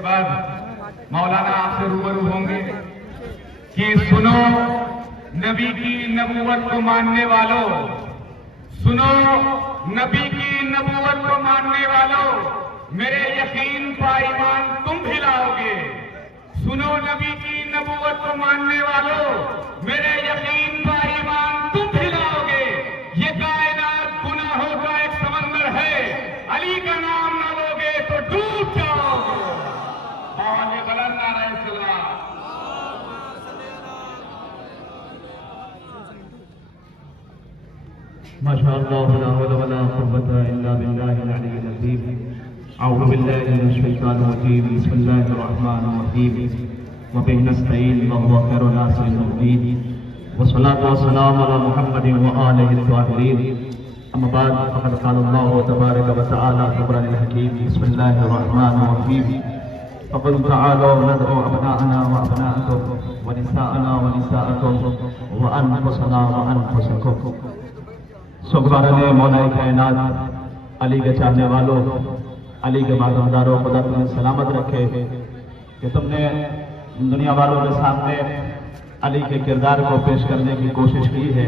کے بعد مولانا آپ سے روبرو ہوں گے کہ سنو نبی کی نبوت کو ماننے والوں، سنو نبی کی نبوت کو ماننے والوں، میرے یقین کا ایمان تم بھی لاؤ گے۔ سنو نبی کی نبوت کو ماننے والوں، میرے یقین کا ایمان تم بھی لاؤ گے۔ یہ کائنات گناہوں کا ایک سمندر ہے، علی کا نام نہ لوگے تو ڈوب جاؤ گے۔ اور یہ بلند نعرہ سلام۔ ما شاء الله لا حول ولا قوة إلا بالله العلي العظيم. أعوذ بالله من الشيطان الرجيم. بسم الله الرحمن الرحيم. وبه نستعين وهو خير الناصر المهدين. والصلاة والسلام على محمد وآله الطاهرين. أما بعد فقد قال الله تبارك وتعالى في القرآن الحكيم. بسم الله الرحمن الرحيم. فقل تعالوا ندعو أبناءنا وأبناءكم ونساءنا ونساءكم وأنفسنا وأنفسكم. سبحان مولا کائنات، علی کے چاہنے والوں، علی کے مادمداروں، خدا تمہیں سلامت رکھے کہ تم نے دنیا والوں کے سامنے علی کے کردار کو پیش کرنے کی کوشش کی ہے،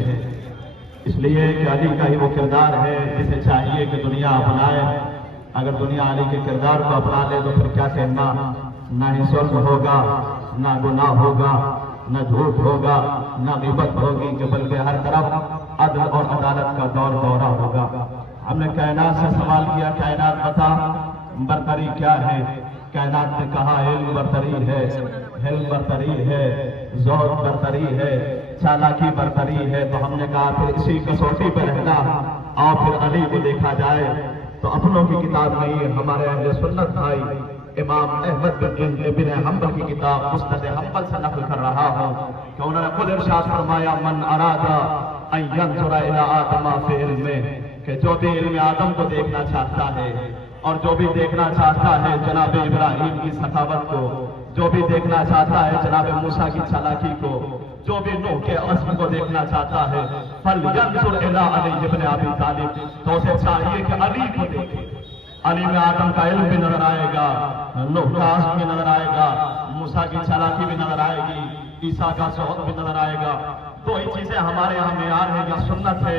اس لیے کہ علی کا ہی وہ کردار ہے جسے چاہیے کہ دنیا اپنائے۔ اگر دنیا علی کے کردار کو اپنا لے تو پھر کیا کہنا، نہ ہی ظلم ہوگا، نہ گناہ ہوگا، نہ جھوٹ ہوگا، نہ غیبت ہوگی، کہ بلکہ ہر طرف عدل اور عدالت کا دور دورہ ہوگا۔ ہم نے کائنات سے سوال کیا، کائنات بتا برتری کیا ہے؟ کائنات نے کہا علم برتری ہے، حلم برتری ہے، ذوق برتری ہے، چالاکی برتری ہے۔ تو ہم نے کہا پھر اسی کسوٹی پہ رہنا اور پھر علی کو دیکھا جائے تو اپنوں کی کتاب نہیں، ہمارے اہل سنت بھائی امام احمد بن حنبل کی کتاب مسند حنبل سے نقل کر رہا ہوں کہ انہوں نے خود ارشاد فرمایا، من ارادہ ان ینظر الی آدم فی علمہ، کہ جو بھی علم آدم کو دیکھنا چاہتا ہے اور جو بھی دیکھنا چاہتا ہے جناب ابراہیم کی سخاوت کو، جو بھی دیکھنا چاہتا ہے جناب موسیٰ کی چالاکی کو، جو بھی نوح کے عزم کو دیکھنا چاہتا ہے فَلْيَنظُرْ إِلَىٰ عَلِيِّ بْنِ أَبِي طالب، تو اسے چاہیے کہ علی کو دیکھے۔ علی میں آدم کا علم بھی نظر آئے گا، نوح کا عزم بھی نظر آئے گا، موسیٰ کی چالاکی بھی نظر آئے گی، عیسیٰ کا صحبت بھی نظر آئے گا۔ دو ہی چیزیں ہمارے یہاں معیار ہے، یا سنت ہے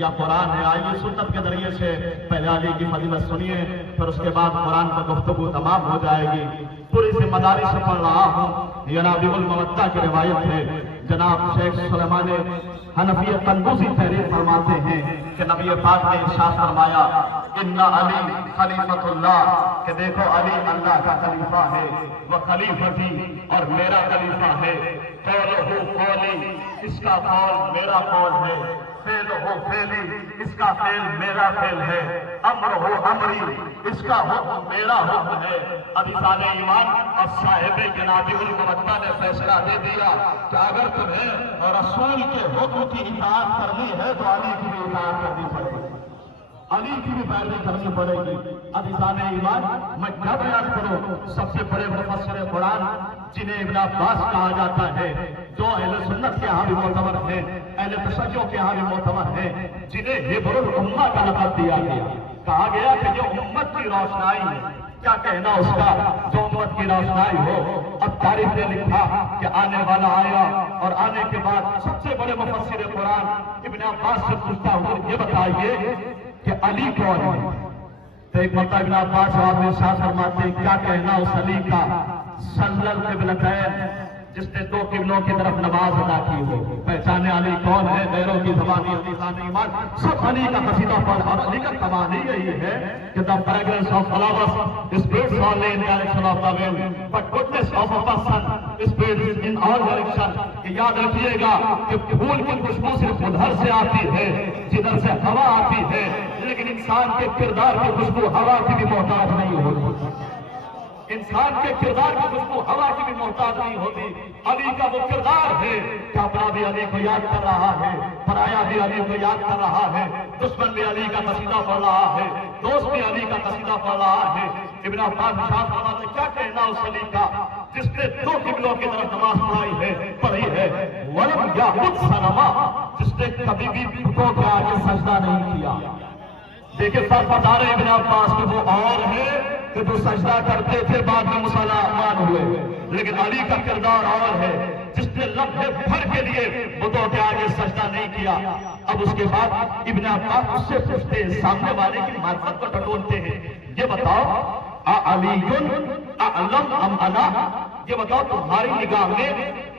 یا قرآن ہے۔ آئیے سنت کے ذریعے سے پہلے علی کی فضیلت سنیے، پھر اس کے بعد قرآن پر گفتگو تمام ہو جائے گی۔ پوری سے مدارس سے پڑھ رہا ہوں، یہ نبی المودہ کی روایت ہے۔ جناب شیخ سلیمان حنفی قندوزی تحریر فرماتے ہیں کہ نبی پاک نے ارشاد فرمایا، ان علی خلیفۃ اللہ، کہ دیکھو علی اللہ کا خلیفہ ہے، وہ خلیفتی اور میرا خلیفہ ہے۔ قولہ قولی، اس کا قول میرا قول ہے، فعلہ فعلی، اس کا فعل میرا فعل ہے، امرہ امری، اس کا حکم میرا حکم ہے۔ عزیزان ایمان، اور صاحب جناب المودہ نے فیصلہ دے دیا کہ اگر تمہیں رسول کے حکم کی اطاعت کرنی ہے تو علی کی بھی اطاعت کرنی پڑے گی، علی کی بھی پیروی کرنی پڑے گی۔ عزیزان ایمان، میں کیا بیان کروں، سب سے بڑے مفسر قرآن جنہیں ابن عباس کہا جاتا ہے، جو اہل سنت کے یہاں بھی معتبر ہیں، اہل تشیع کے یہاں بھی معتبر ہیں، جنہیں حبر الامہ کا لقب دیا گیا، کہا گیا کہ جو امت کی روشنائی ہے، کیا کہنا اس کا، جو امت کی روشنائی ہو۔ اب تاریخ نے لکھا کہ آنے والا آیا، اور آنے کے بعد سب سے بڑے مفسر قرآن ابن عباس سے پوچھتا ہوں، یہ بتائیے کہ علی کون ہے؟ تو ایک مرتبہ ابن عباس آپ نے ارشاد فرماتے ہیں، کیا کہنا اس علی کا، صلی القبلتین، جس نے دو قبلوں کی طرف نماز ادا کی ہو۔ پہچانے علی کون ہے؟ غیروں کی زبانی عزیزان ایمان، سب علی کا قصیدہ پڑھ، اور علی کا کمال ہی یہی ہے کہ the fragrance of flowers spreads only in direction of the wind, but goodness of a person spreads in all direction۔ کہ یاد رکھیے گا کہ پھول کی خوشبو صرف ادھر سے آتی ہے جدھر سے ہوا آتی ہے، لیکن انسان کے کردار کی خوشبو ہوا کی بھی محتاج نہیں ہوتی، انسان کے کردار کی خوشبو ہوا کی بھی محتاج نہیں ہوتی۔ علی کا وہ کردار ہے کہ اپنا بھی علی کو یاد کر رہا ہے، پرایا بھی علی کو یاد کر رہا ہے، دشمن بھی علی کا قصیدہ پڑھ رہا ہے، دوست بھی علی کا قصیدہ پڑھ رہا ہے۔ ابن عباس ارشاد فرماتے ہیں، کیا کہنا اس علی کا جس نے دو قبلوں کی طرف نماز پڑھی ہے، ولم یعبد صنما، جس نے کبھی بھی بتوں کے آگے سجدہ نہیں کیا۔ دیکھیں فرق بتا رہے ابن عباس کہ وہ اور ہے کہ جو سجدہ کرتے تھے بعد میں مصلی لیکن علی کا کردار اور ہے، جس نے لمحے بھر کے لیے بتوں کے آگے سجدہ نہیں کیا۔ اب اس کے بعد ابن عباس اس سے پوچھتے ہیں، سامنے والے کی معرفت کو ٹٹولتے ہیں، یہ بتاؤ علی اعلم ام انا، یہ بتاؤ تمہاری نگاہ میں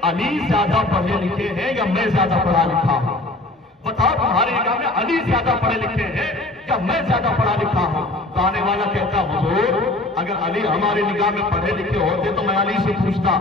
علی زیادہ پڑھے لکھے ہیں یا میں زیادہ پڑھا لکھا ہوں؟ بتاؤ تمہاری نگاہ میں علی زیادہ پڑھے لکھے ہیں یا میں زیادہ پڑھا لکھا ہوں؟ گانے والا کہتا حضور اگر علی ہماری نگاہ میں پڑھے لکھے ہوتے تو میں علی سے پوچھتا،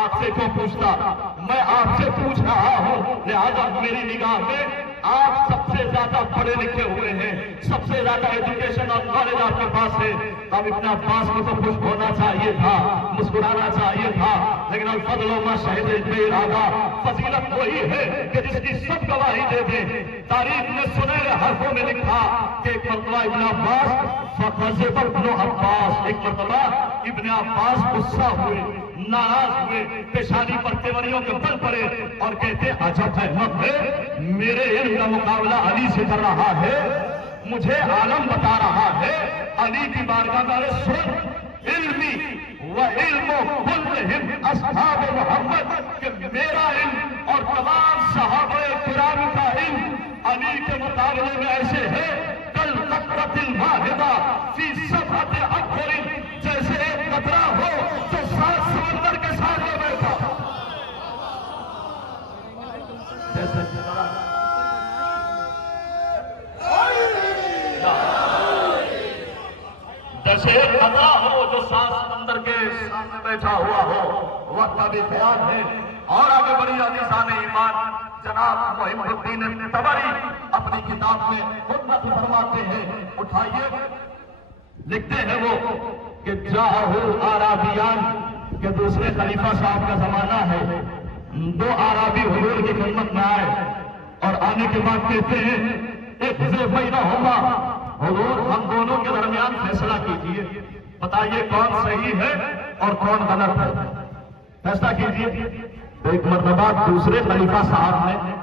آپ سے کیوں پوچھتا؟ میں آپ سے پوچھ رہا ہوں، لہذا میری نگاہ میں آپ سب سے زیادہ پڑھے لکھے ہوئے ہیں، سب سے زیادہ ایجوکیشن اور نالج آپ کے پاس ہے۔ اب ابن عباس کو تو خوش ہونا چاہیے تھا، مسکرانا چاہیے تھا، لیکن الفضل ما شہد بے ارادہ، فضیلت وہی ہے کہ جس کی سب گواہی دے دے۔ تاریخ نے سنہرے حرفوں میں لکھا کہ ایک مرتبہ ابن عباس فغضب ابن عباس، ایک مرتبہ ابن عباس غصہ ہوئے، ناراض ہوئے، پیشانی پر تیوریوں کے بل پڑے اور کہتے عجب احمد ہے، میرے علم کا مقابلہ علی سے کر رہا ہے، مجھے عالم بتا رہا ہے، علی کی بارگاہ میں سن علمی و علم کلہم اصحاب محمد، کہ میرا علم اور تمام صحابہ کرام کا علم علی کے مقابلے میں ایسے ہے کل قطرۃ الواحدہ فی سبعۃ ابحر، جیسے ایک قطرہ ہو جو 7 سمندر کے ساتھ بیٹھا، جیسے ایک قطرہ ہو جو 7 سمندر کے سامنے بیٹھا ہوا ہو، وقت کا بھی خیال ہے۔ اور آگے بڑی عزیزان ایمان، جناب محب الدین طبری اپنی کتاب میں خود نقل فرماتے ہیں، اٹھائیے، لکھتے ہیں وہ کہ جاءہ اعرابیان، کہ دوسرے خلیفہ صاحب کا زمانہ ہے، 2 اعرابی حضور کی خدمت میں آئے اور آنے کے بعد کہتے ہیں ایک بینہما، حضور ہم دونوں کے درمیان فیصلہ کیجئے، بتائیے کون صحیح ہے اور کون غلط ہے، فیصلہ کیجئے۔ تو ایک مرتبہ دوسرے خلیفہ صاحب نے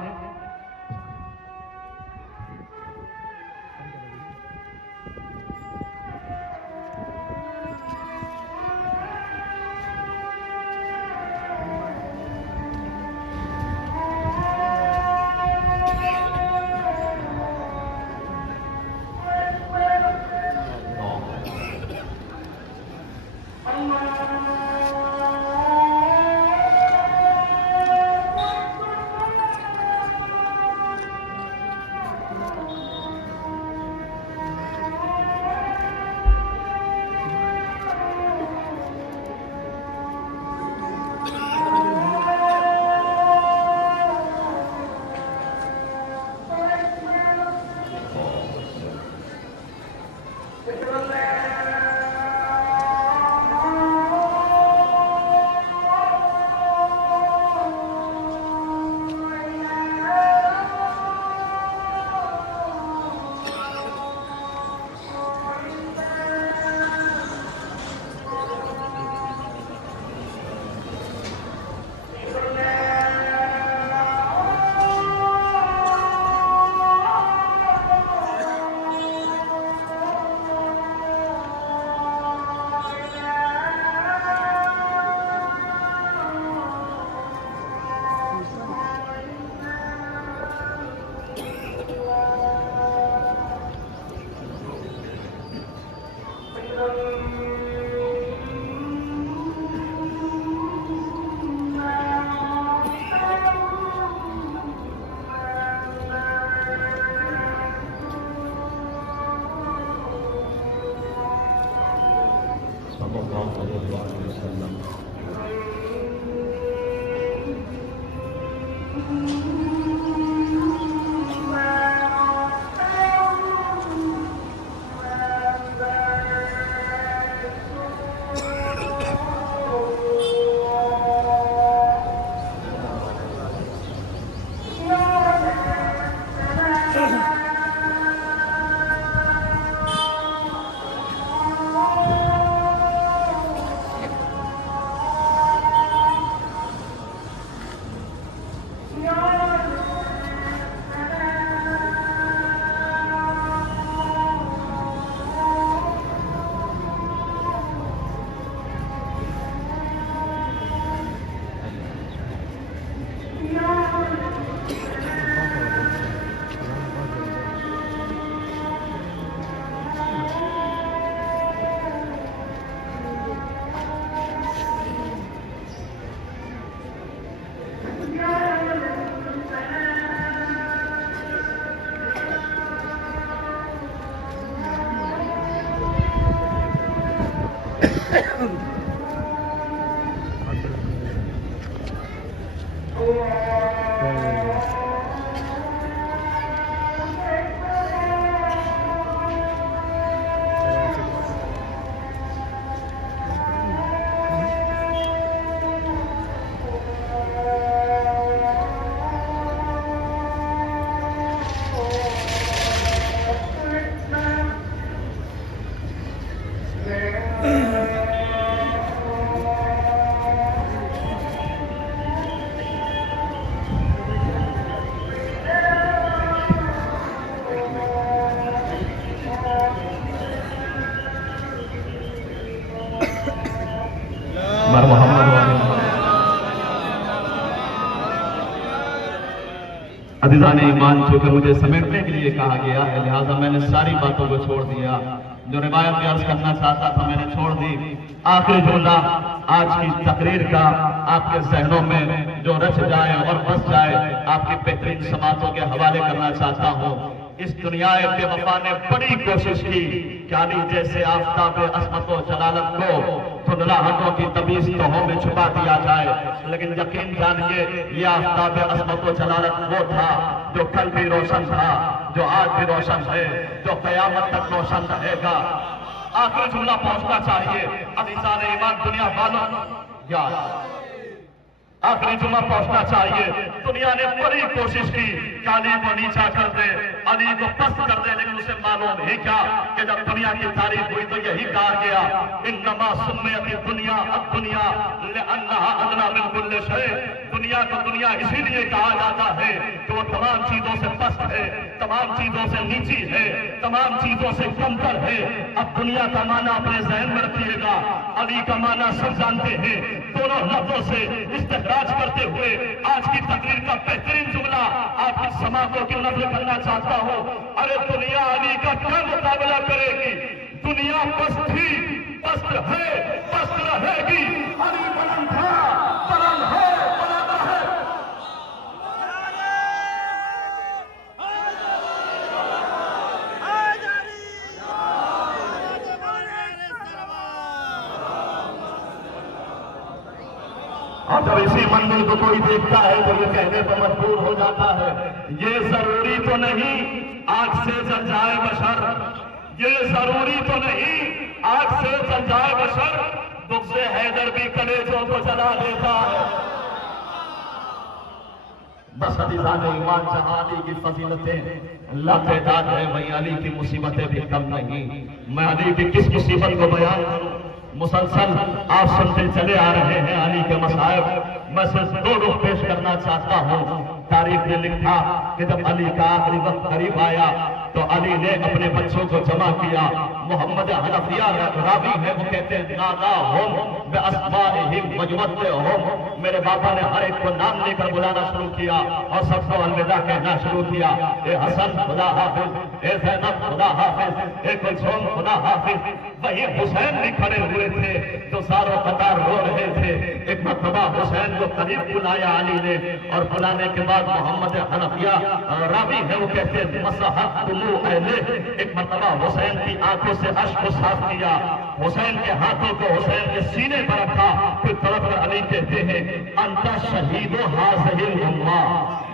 عزیزان ایمان، چونکہ مجھے سمیٹنے کے لیے کہا گیا ہے لہٰذا میں نے ساری باتوں کو چھوڑ دیا، جو روایت عرض کرنا چاہتا تھا میں نے چھوڑ دی۔ آخری جملہ آج کی تقریر کا آپ کے ذہنوں میں جو رچ جائے اور بس جائے، آپ کی بہترین سماعتوں کے حوالے کرنا چاہتا ہوں۔ اس دنیا بے وفا نے بڑی کوشش کی کہ علی جیسے آفتاب عظمت و جلالت کو دھندلاہٹوں کی تمیز تہوں میں چھپا دیا جائے، لیکن یقین جانیے یہ آفتاب عظمت و جلالت وہ تھا جو کل بھی روشن تھا، جو آج بھی روشن ہے، جو قیامت تک روشن رہے گا۔ آخری جملہ پہنچنا چاہیے عزیزان ایمان دنیا والوں، یا آخری جمعہ پہنچنا چاہیے۔ دنیا نے بڑی کوشش کی کہ علی کو نیچا کر دے، علی کو پست کر دے، لیکن اسے معلوم ہی کیا کہ جب دنیا کی تاریخ ہوئی تو یہی کہا گیا انما سمیت الدنیا الدنیا لانها ادنی من کل شیء، دنیا کو دنیا اسی لیے کہا جاتا ہے کہ وہ تمام چیزوں سے پست ہے، تمام چیزوں سے نیچی ہے، تمام چیزوں سے کمتر ہے۔ اب دنیا کا معنی اپنے ذہن میں رکھیے گا، علی کا معنی سب جانتے ہیں۔ دونوں لفظوں سے استخراج کرتے ہوئے آج کی تقریر کا بہترین جملہ آپ کی سماعتوں کی نقل کرنا چاہتا ہوں۔ ارے دنیا علی کا کیا مقابلہ کرے گی؟ دنیا پست تھی، پست ہے، پست رہے گی۔ علی بلند تھا، بلند ہے، بلند ہے۔ اور جب اسی منظر کو کوئی دیکھتا ہے تو یہ کہنے پر مجبور ہو جاتا ہے یہ ضروری تو نہیں آگ سے جل جائے بشر، یہ ضروری تو نہیں آگ سے جل جائے بشر، دکھ سے حیدر بھی کلیجوں کو جلا دیتا ہے۔ بس عزیزان ایمان جہاں علی کی فضیلتیں لاتعداد ہے، وہیں علی کی مصیبتیں بھی کم نہیں۔ میں علی کی کس مصیبت کو بیان کروں؟ مسلسل آپ سنتے چلے آ رہے ہیں علی کے مصائب، میں صرف دو رخ پیش کرنا چاہتا ہوں۔ تاریخ نے لکھا کہ جب علی کا آخری وقت قریب آیا تو علی نے اپنے بچوں کو جمع کیا۔ محمد حنفیہ راوی ہے، وہ کہتے ہیں ناداہم باسمائہم ویمتعہم، میرے بابا نے ہر ایک کو نام لے کر بلانا شروع کیا اور سب کو الوداع کہنا شروع کیا۔ اے حسن خدا حافظ، اے زینب خدا حافظ، اے کلثوم خدا حافظ۔ وہی حسین بھی کھڑے ہوئے تھے جو زاروں قطار رو رہے تھے۔ ایک مرتبہ حسین کو قریب بلایا علی نے، اور بلانے کے بعد محمد حنفیہ راوی ہے، وہ کہتے ہیں مسحت دموع اہلہ، ایک مرتبہ حسین کی آنکھوں سے اشک کو صاف کیا، حسین کے ہاتھوں کو حسین کے سینے پر رکھا، پھر طرف کر علی کہتے ہیں انت شہید ھذہ الامہ،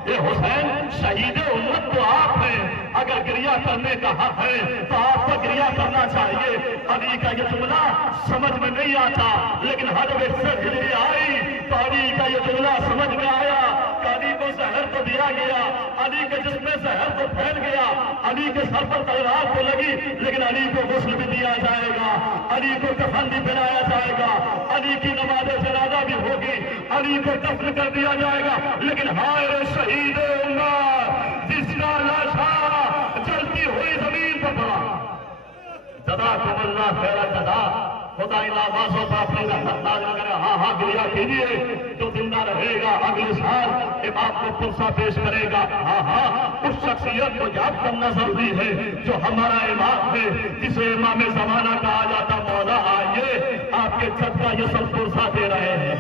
اے حسین شہید امت تو آپ ہیں، اگر گریہ کرنے کا حق ہے تو آپ کو گریہ کرنا چاہیے۔ علی کا یہ جملہ سمجھ میں نہیں آتا، لیکن حجب سے ہجری آئی تو علی کا یہ جملہ سمجھ میں آیا کہ علی کو زہر تو دیا گیا، علی کے جسم میں زہر تو پھیل گیا، علی کے سر پر تلوار تو لگی، لیکن علی کو غسل بھی دیا جائے گا، علی کو کفن بھی پہنایا جائے گا، علی کی نماز جنازہ بھی ہوگی، علی کو دفن کر دیا جائے گا، لیکن ہائے رے شہید امت جس کا لاشا جلتی ہوئی زمین پر پڑا۔ جزاکم اللہ خیر جزا، خدا ان آوازوں پر اپنی رحمت نازل کرے۔ ہاں ہاں گریہ کیجیے، جو زندہ رہے گا اگلے سال امام کو پرسہ پیش کرے گا۔ ہاں ہاں اس شخصیت کو یاد کرنا ضروری ہے جو ہمارا امام ہے، جسے امام زمانہ کہا جاتا۔ مولا آئیے، آپ کے چھت کا یہ سب پرسہ دے رہے ہیں،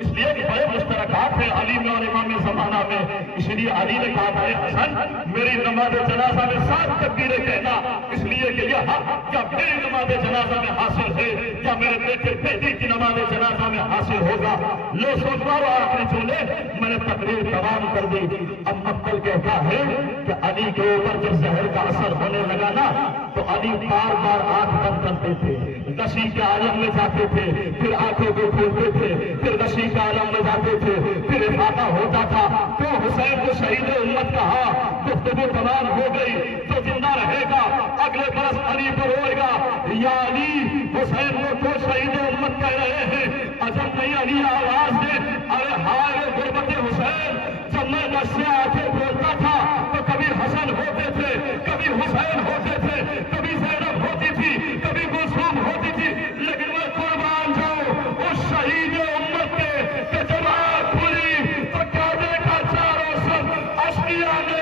اس لیے کہ بڑے مشترکات ہیں علی میں اور امام زمانہ میں۔ اس لیے علی نے کہا تھا اے حسن میری نماز جنازہ میں 7 تکبیریں کہنا، اس لیے کہ یہ حق کیا میری نماز جنازہ میں حاصل ہے، کیا میرے بیٹے بیٹی کی نماز جنازہ میں حاصل ہوگا۔ لو سوچنا اور آخری چولے میں نے تقریر تمام کر دی۔ اب مقتل کہتا ہے کہ علی کے اوپر جب زہر کا اثر ہونے لگا نا تو علی بار بار آنکھ بند کرتے تھے، نشی کے عالم میں جاتے تھے، پھر آنکھوں کو کھولتے تھے، پھر نشی کے عالم میں جاتے تھے، پھر افاقہ ہوتا تھا۔ تو حسین کو شہید امت کہا، گفتگو تمام ہو گئی، جو زندہ رہے گا اگلے برس علی پر ہوئے گا یا علی حسین کو تو شہید امت کہہ رہے ہیں، عجب نہیں علی آواز دے ارے ہائے غربت حسین، جب میں نش سے آنکھیں کھولتا تھا تو کبھی حسن ہوتے تھے، کبھی حسین ہوتے تھے، کبھی زینب ہوتی تھی، کبھی کلثوم ہوتی تھی، لیکن میں قربان جاؤں اس شہید امت کے کہ جب آنکھ کھلی تو کعبے کا چاروں سر اشکیاں نے